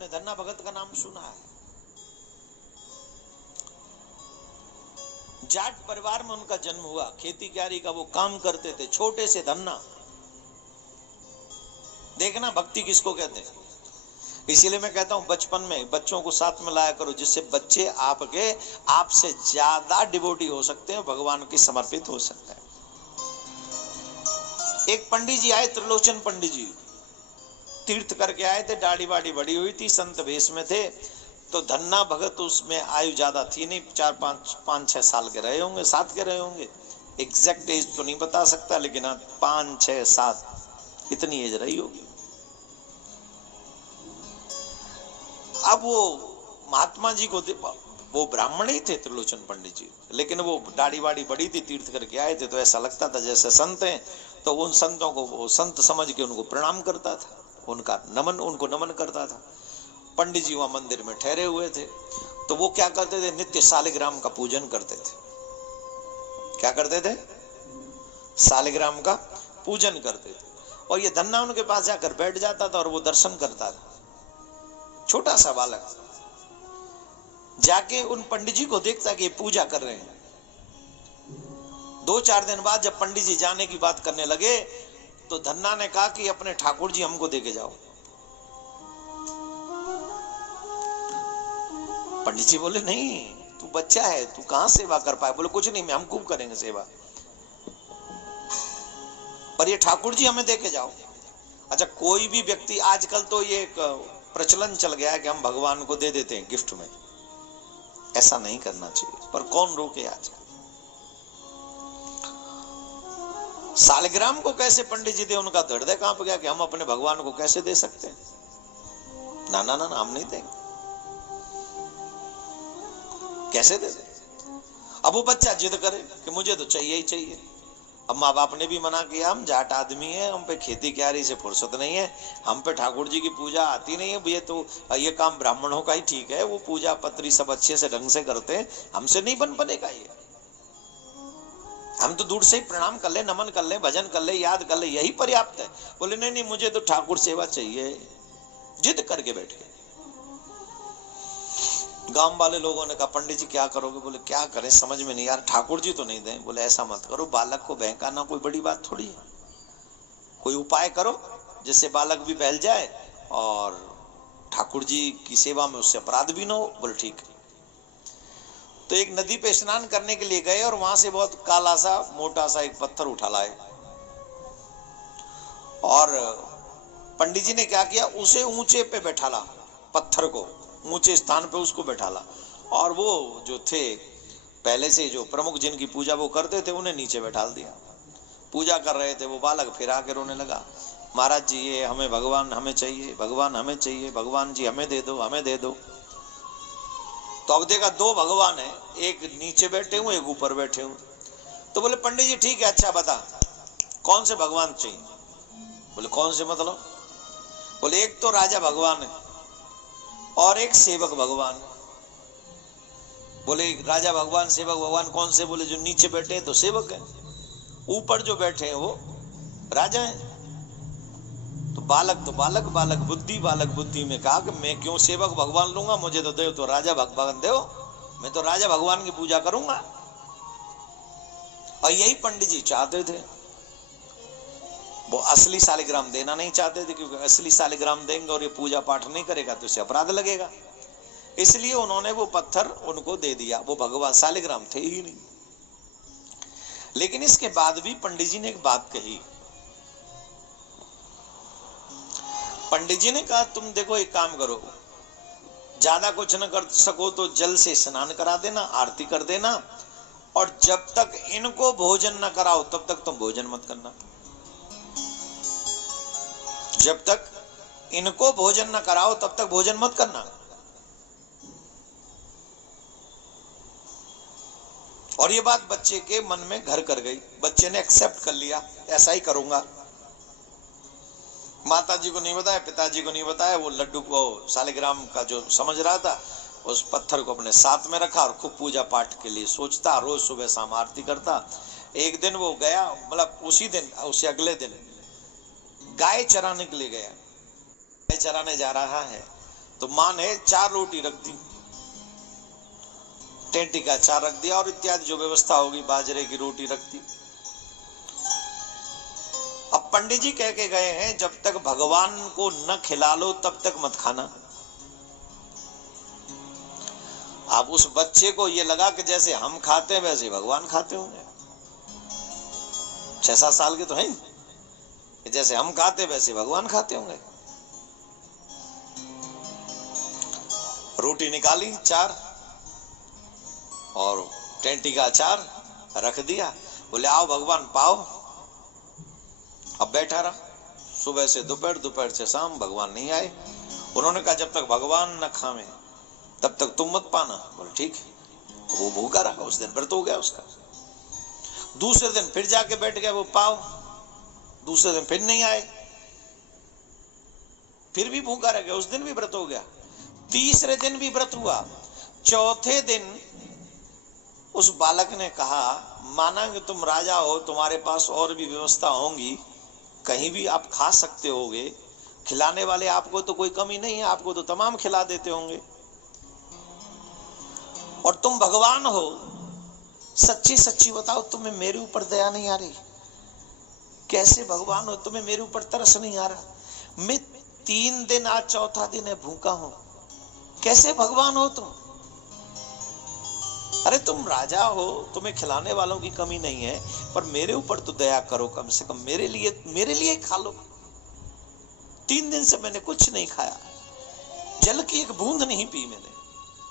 आपने धन्ना भगत का नाम सुना है। जाट परिवार में उनका जन्म हुआ, खेती क्यारी का वो काम करते थे, छोटे से धन्ना। देखना भक्ति किसको कहते हैं। इसीलिए मैं कहता हूं बचपन में बच्चों को साथ में लाया करो, जिससे बच्चे आपके आपसे ज्यादा डिवोटी हो सकते हैं, भगवान की समर्पित हो सकते हैं। एक पंडित जी आए, त्रिलोचन पंडित जी, तीर्थ करके आए थे, दाढ़ी वाड़ी बड़ी हुई थी, संत वेश में थे। तो धन्ना भगत उसमें आयु ज्यादा थी नहीं, 4-5-6 साल के रहे होंगे, 7 के रहे होंगे, एग्जैक्ट एज तो नहीं बता सकता, लेकिन 5-6-7 इतनी एज रही होगी। अब वो महात्मा जी को, वो ब्राह्मण ही थे त्रिलोचन पंडित जी, लेकिन वो दाढ़ी वाड़ी बड़ी थी, तीर्थ करके आए थे, तो ऐसा लगता था जैसे संत हैं। तो उन संतों को वो संत समझ के उनको प्रणाम करता था, उनको नमन करता था। पंडित जी वहां मंदिर में ठहरे हुए थे, तो वो क्या करते थे, नित्य सालिग्राम का पूजन करते थे। क्या करते थे? सालिग्राम का पूजन करते थे। और ये धन्ना उनके पास जाकर बैठ जाता था और वो दर्शन करता था, छोटा सा बालक जाके उन पंडित जी को देखता कि ये पूजा कर रहे हैं। 2-4 दिन बाद जब पंडित जी जाने की बात करने लगे, तो धन्ना ने कहा कि अपने ठाकुर जी हमको देके जाओ। पंडित जी बोले नहीं, तू बच्चा है, तू कहां सेवा कर पाए। बोले कुछ नहीं, हम खूब करेंगे सेवा, पर ये ठाकुर जी हमें देके जाओ। अच्छा, कोई भी व्यक्ति, आजकल तो ये एक प्रचलन चल गया है कि हम भगवान को दे देते हैं गिफ्ट में, ऐसा नहीं करना चाहिए, पर कौन रोके। आजकल सालिग्राम को कैसे पंडित जी दे, उनका हृदय कांप गया कि हम अपने भगवान को कैसे दे सकते हैं। ना ना ना, हम नहीं देंगे, कैसे दे दे। अब वो बच्चा जिद करे कि मुझे तो चाहिए ही चाहिए। अब माँ बाप ने भी मना किया, हम जाट आदमी हैं, हम पे खेती क्यारी से फुर्सत नहीं है, हम पे ठाकुर जी की पूजा आती नहीं है, ये तो ये काम ब्राह्मणों का ही ठीक है, वो पूजा पत्री सब अच्छे से ढंग से करते हैं, हमसे नहीं बन बनेगा ये। हम तो दूर से ही प्रणाम कर ले, नमन कर ले, भजन कर ले, याद कर ले, यही पर्याप्त है। बोले नहीं नहीं, मुझे तो ठाकुर सेवा चाहिए, जिद करके बैठ गए। गांव वाले लोगों ने कहा पंडित जी क्या करोगे। बोले क्या करें, समझ में नहीं यार, ठाकुर जी तो नहीं दें। बोले ऐसा मत करो, बालक को बहकाना कोई बड़ी बात थोड़ी है, कोई उपाय करो जिससे बालक भी बहल जाए और ठाकुर जी की सेवा में उससे अपराध भी ना हो। बोले ठीक है। तो एक नदी पे स्नान करने के लिए गए और वहां से बहुत काला सा मोटा सा एक पत्थर उठा लाए, और पंडित जी ने क्या किया, उसे ऊंचे पे बैठाला, पत्थर को ऊंचे स्थान पे उसको बैठाला, और वो जो थे पहले से जो प्रमुख जिनकी पूजा वो करते थे, उन्हें नीचे बैठाल दिया। पूजा कर रहे थे वो बालक, फिर आकर रोने लगा, महाराज जी ये हमें भगवान हमें चाहिए, भगवान हमें चाहिए, भगवान जी हमें दे दो, हमें दे दो। तो अब देखा 2 भगवान है, एक नीचे बैठे हुए, एक ऊपर बैठे हुए। तो बोले पंडित जी ठीक है, अच्छा बता कौन से भगवान चाहिए। बोले कौन से मतलब। बोले एक तो राजा भगवान है और एक सेवक भगवान। बोले राजा भगवान सेवक भगवान कौन से। बोले जो नीचे बैठे हैं तो सेवक है, ऊपर जो बैठे हैं वो राजा है। तो बालक बुद्धि में कहा कि मैं क्यों सेवक भगवान लूंगा, मुझे तो देव तो राजा भगवान देव, मैं तो राजा भगवान की पूजा करूंगा। और यही पंडित जी चाहते थे, वो असली सालिग्राम देना नहीं चाहते थे, क्योंकि असली सालिग्राम देंगे और ये पूजा पाठ नहीं करेगा तो इसे अपराध लगेगा। इसलिए उन्होंने वो पत्थर उनको दे दिया, वो भगवान सालिग्राम थे ही नहीं। लेकिन इसके बाद भी पंडित जी ने एक बात कही। पंडित जी ने कहा तुम देखो एक काम करो, ज्यादा कुछ न कर सको तो जल से स्नान करा देना, आरती कर देना, और जब तक इनको भोजन न कराओ तब तक तुम भोजन मत करना। जब तक इनको भोजन न कराओ तब तक भोजन मत करना। और ये बात बच्चे के मन में घर कर गई, बच्चे ने एक्सेप्ट कर लिया, ऐसा ही करूंगा। माता जी को नहीं बताया, पिताजी को नहीं बताया, वो लड्डू को सालिग्राम का जो समझ रहा था, उस पत्थर को अपने साथ में रखा और खूब पूजा पाठ के लिए सोचता, रोज सुबह शाम आरती करता। एक दिन वो गया, मतलब उसी दिन उससे अगले दिन गाय चराने के लिए गया, गाय चराने जा रहा है तो माँ ने 4 रोटी रख दी, टेंटी का अचार रख दिया और इत्यादि जो व्यवस्था होगी, बाजरे की रोटी रख दी। अब पंडित जी कह के गए हैं जब तक भगवान को न खिला लो तब तक मत खाना। अब उस बच्चे को ये लगा कि जैसे हम खाते हैं वैसे भगवान खाते होंगे। 6-7 साल के तो हैं, जैसे हम खाते वैसे भगवान खाते होंगे। रोटी निकाली 4 और टेंटी का अचार रख दिया। बोले आओ भगवान पाओ। अब बैठा रहा, सुबह से दोपहर, दोपहर से शाम, भगवान नहीं आए। उन्होंने कहा जब तक भगवान न खावे तब तक तुम मत पाना। बोले ठीक है। वो भूखा रहा, उस दिन व्रत हो गया उसका। दूसरे दिन फिर जाके बैठ गया, वो पाओ। दूसरे दिन फिर नहीं आए, फिर भी भूखा रह गया, उस दिन भी व्रत हो गया। तीसरे दिन भी व्रत हुआ। चौथे दिन उस बालक ने कहा, माना कि तुम राजा हो, तुम्हारे पास और भी व्यवस्था होंगी, कहीं भी आप खा सकते होगे, खिलाने वाले आपको तो कोई कमी नहीं है, आपको तो तमाम खिला देते होंगे, और तुम भगवान हो, सच्ची सच्ची बताओ तुम्हें मेरे ऊपर दया नहीं आ रही? कैसे भगवान हो, तुम्हें मेरे ऊपर तरस नहीं आ रहा? मैं 3 दिन, आज चौथा दिन है, भूखा हूं, कैसे भगवान हो तुम? अरे तुम राजा हो, तुम्हें खिलाने वालों की कमी नहीं है, पर मेरे ऊपर तो दया करो, कम से कम मेरे लिए खा लो। 3 दिन से मैंने कुछ नहीं खाया, जल की एक बूंद नहीं पी मैंने,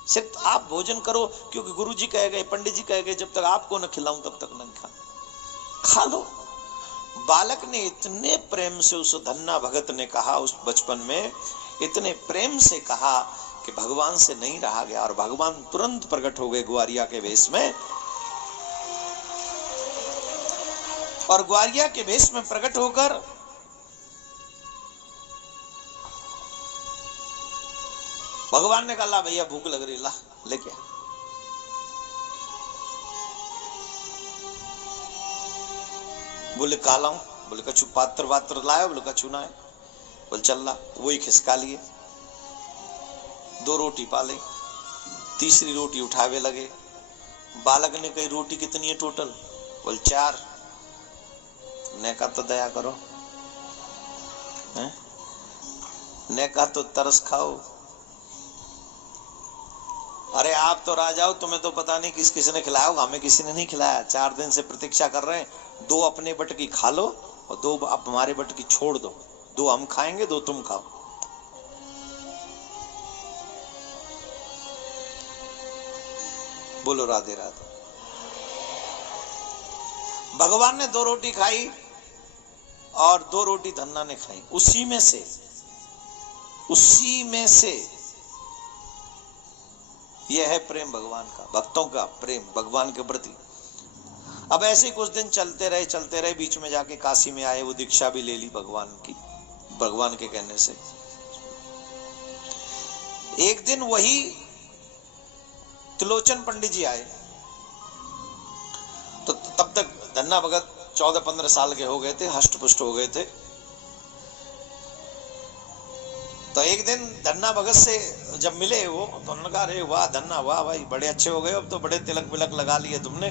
सिर्फ आप भोजन करो, क्योंकि गुरुजी कह गए, पंडित जी कह गए, जब तक आपको न खिलाऊं तब तक नहीं खा लो। बालक ने इतने प्रेम से, उस धन्ना भगत ने कहा, उस बचपन में इतने प्रेम से कहा कि भगवान से नहीं रहा गया, और भगवान तुरंत प्रकट हो गए ग्वारिया के वेश में। और ग्वारिया के वेश में प्रकट होकर भगवान ने कहा, ला भैया भूख लग रही, ला लेके। बोले का लाऊं? बोले कछु पात्र वात्र लाए? बोले कछु ना है। बोले चल ला। वही खिसका लिए, 2 रोटी पाले, तीसरी रोटी उठावे लगे। बालक ने कही रोटी कितनी है टोटल? बोले 4। ने कहा तो दया करो, ने कहा तो तरस खाओ। अरे आप तो राजा हो, तुम्हें तो पता नहीं किस किसी ने खिलाया होगा, हमें किसी ने नहीं खिलाया, 4 दिन से प्रतीक्षा कर रहे हैं। 2 अपने बट की खा लो और 2 आप हमारे बट की छोड़ दो, 2 हम खाएंगे, 2 तुम खाओ। बोलो राधे राधे। भगवान ने 2 रोटी खाई और 2 रोटी धन्ना ने खाई। उसी में से यह है प्रेम भगवान का, भक्तों का प्रेम भगवान के प्रति। अब ऐसे कुछ दिन चलते रहे, बीच में जाके काशी में आए, वो दीक्षा भी ले ली भगवान की, भगवान के कहने से। एक दिन वही त्रिलोचन पंडित जी आए, तो तब तक धन्ना भगत 14-15 साल के हो गए थे, हष्ट पुष्ट हो गए थे। तो एक दिन धन्ना भगत से जब मिले वो, तो उन्होंने कहा, अरे वाह धन्ना, वाह भाई, बड़े अच्छे हो गए, अब तो बड़े तिलक विलक लगा लिए तुमने।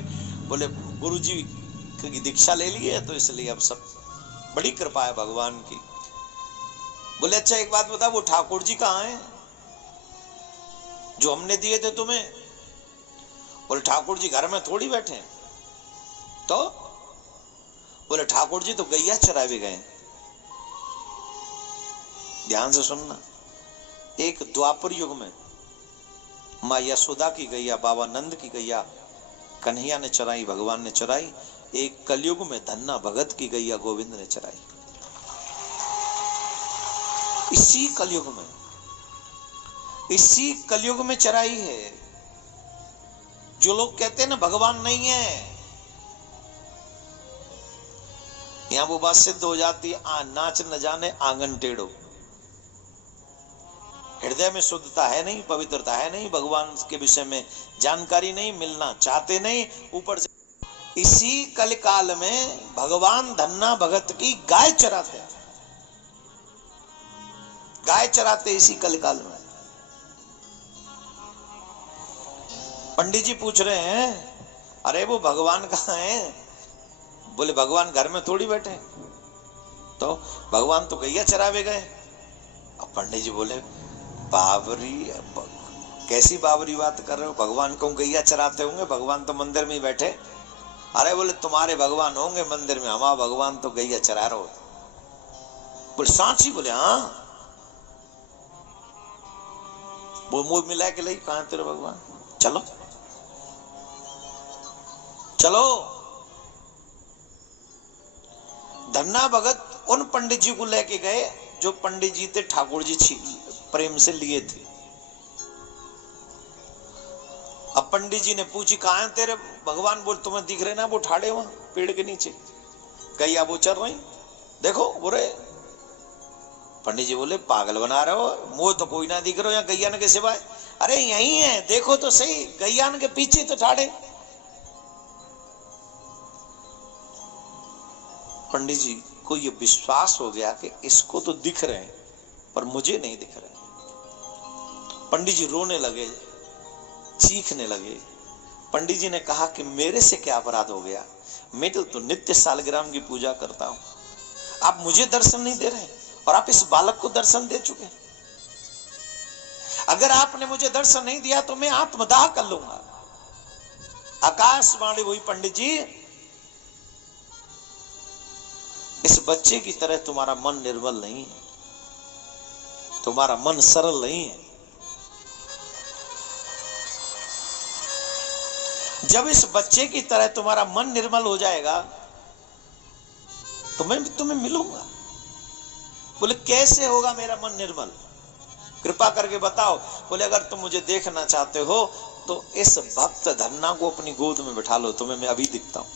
बोले गुरुजी की दीक्षा ले ली है, तो इसलिए अब सब बड़ी कृपा है भगवान की। बोले अच्छा एक बात बता, वो ठाकुर जी कहाँ हैं जो हमने दिए थे तुम्हें? बोले ठाकुर जी घर में थोड़ी बैठे हैं। तो बोले ठाकुर जी तो गैया चरावे गए। ध्यान से सुनना, एक द्वापर युग में माँ यशोदा की गैया, बाबा नंद की गैया कन्हैया ने चराई, भगवान ने चराई। एक कलयुग में धन्ना भगत की गैया गोविंद ने चराई। इसी कलयुग में चराई है। जो लोग कहते हैं ना भगवान नहीं है, यहां वो बात सिद्ध हो जाती है, नाच न जाने आंगन टेढ़ो। हृदय में शुद्धता है नहीं, पवित्रता है नहीं, भगवान के विषय में जानकारी नहीं, मिलना चाहते नहीं, ऊपर से इसी कलिकाल में भगवान धन्ना भगत की गाय चराते इसी कलिकाल में। पंडित जी पूछ रहे हैं, अरे वो भगवान कहाँ है? बोले भगवान घर में थोड़ी बैठे, तो भगवान तो गैया चरावे गए। अब पंडित जी बोले, बाबरी, कैसी बाबरी बात कर रहे हो? भगवान को गैया चराते होंगे, भगवान तो मंदिर में ही बैठे। अरे बोले तुम्हारे भगवान होंगे मंदिर में, हमारा भगवान तो गैया चरा रहे हो। बोले सांची? बोले हाँ। वो मुंह मिला के लाई, कहां तेरे भगवान? चलो चलो। धन्ना भगत उन पंडित जी को लेके गए जो पंडित जी थे ठाकुर जी प्रेम से लिए थे। अब पंडित जी ने पूछी, कहां है तेरे भगवान? बोल तुम्हें दिख रहे ना वो ठाड़े वहां पेड़ के नीचे, गैया वो चल रही, देखो बोले। पंडित जी बोले पागल बना रहे हो, मुंह तो कोई ना दिख रहा यहाँ गैयान के सिवाय। अरे यही है, देखो तो सही, गैयान के पीछे तो ठाड़े। पंडित जी को ये विश्वास हो गया कि इसको तो दिख रहे हैं पर मुझे नहीं दिख रहे। पंडित जी रोने लगे, चीखने लगे। पंडित जी ने कहा कि मेरे से क्या अपराध हो गया? मैं तो नित्य सालग्राम की पूजा करता हूं, आप मुझे दर्शन नहीं दे रहे और आप इस बालक को दर्शन दे चुके। अगर आपने मुझे दर्शन नहीं दिया तो मैं आत्मदाह कर लूंगा। आकाशवाणी हुई, पंडित जी इस बच्चे की तरह तुम्हारा मन निर्मल नहीं है, तुम्हारा मन सरल नहीं है। जब इस बच्चे की तरह तुम्हारा मन निर्मल हो जाएगा तो मैं तुम्हें मिलूंगा। बोले कैसे होगा मेरा मन निर्मल, कृपा करके बताओ। बोले अगर तुम मुझे देखना चाहते हो तो इस भक्त धन्ना को अपनी गोद में बिठा लो, तुम्हें मैं अभी दिखता हूं।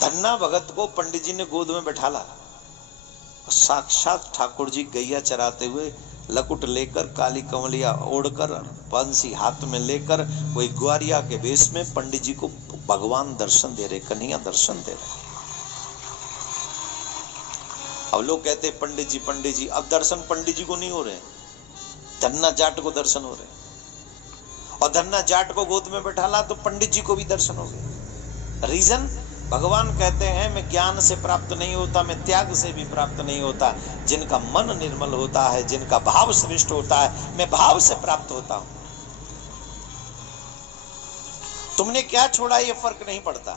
धन्ना भगत को पंडित जी ने गोद में बैठाला। साक्षात ठाकुर जी गैया चराते हुए लकुट लेकर, काली कमलिया ओढ़कर, बंसी हाथ में लेकर, वही ग्वारिया के वेश में पंडित जी को भगवान दर्शन दे रहे, कन्हैया दर्शन दे रहे। अब लोग कहते हैं पंडित जी, अब दर्शन पंडित जी को नहीं हो रहे, धन्ना जाट को दर्शन हो रहे। और धन्ना जाट को गोद में बैठाला तो पंडित जी को भी दर्शन हो गए। रीजन, भगवान कहते हैं मैं ज्ञान से प्राप्त नहीं होता, मैं त्याग से भी प्राप्त नहीं होता। जिनका मन निर्मल होता है, जिनका भाव श्रेष्ठ होता है, मैं भाव से प्राप्त होता हूं। तुमने क्या छोड़ा ये फर्क नहीं पड़ता,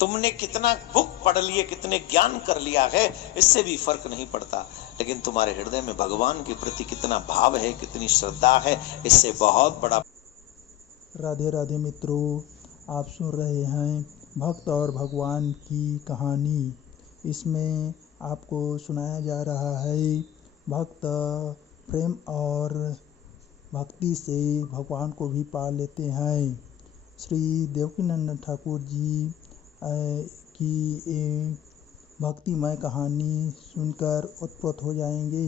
तुमने कितना बुक पढ़ लिए, कितने ज्ञान कर लिया है, इससे भी फर्क नहीं पड़ता। लेकिन तुम्हारे हृदय में भगवान के प्रति कितना भाव है, कितनी श्रद्धा है, इससे बहुत बड़ा। राधे राधे मित्रों, आप सुन रहे हैं भक्त और भगवान की कहानी। इसमें आपको सुनाया जा रहा है भक्त प्रेम और भक्ति से भगवान को भी पा लेते हैं। श्री देवकीनंदन ठाकुर जी की भक्तिमय कहानी सुनकर उत्प्रोत हो जाएंगे।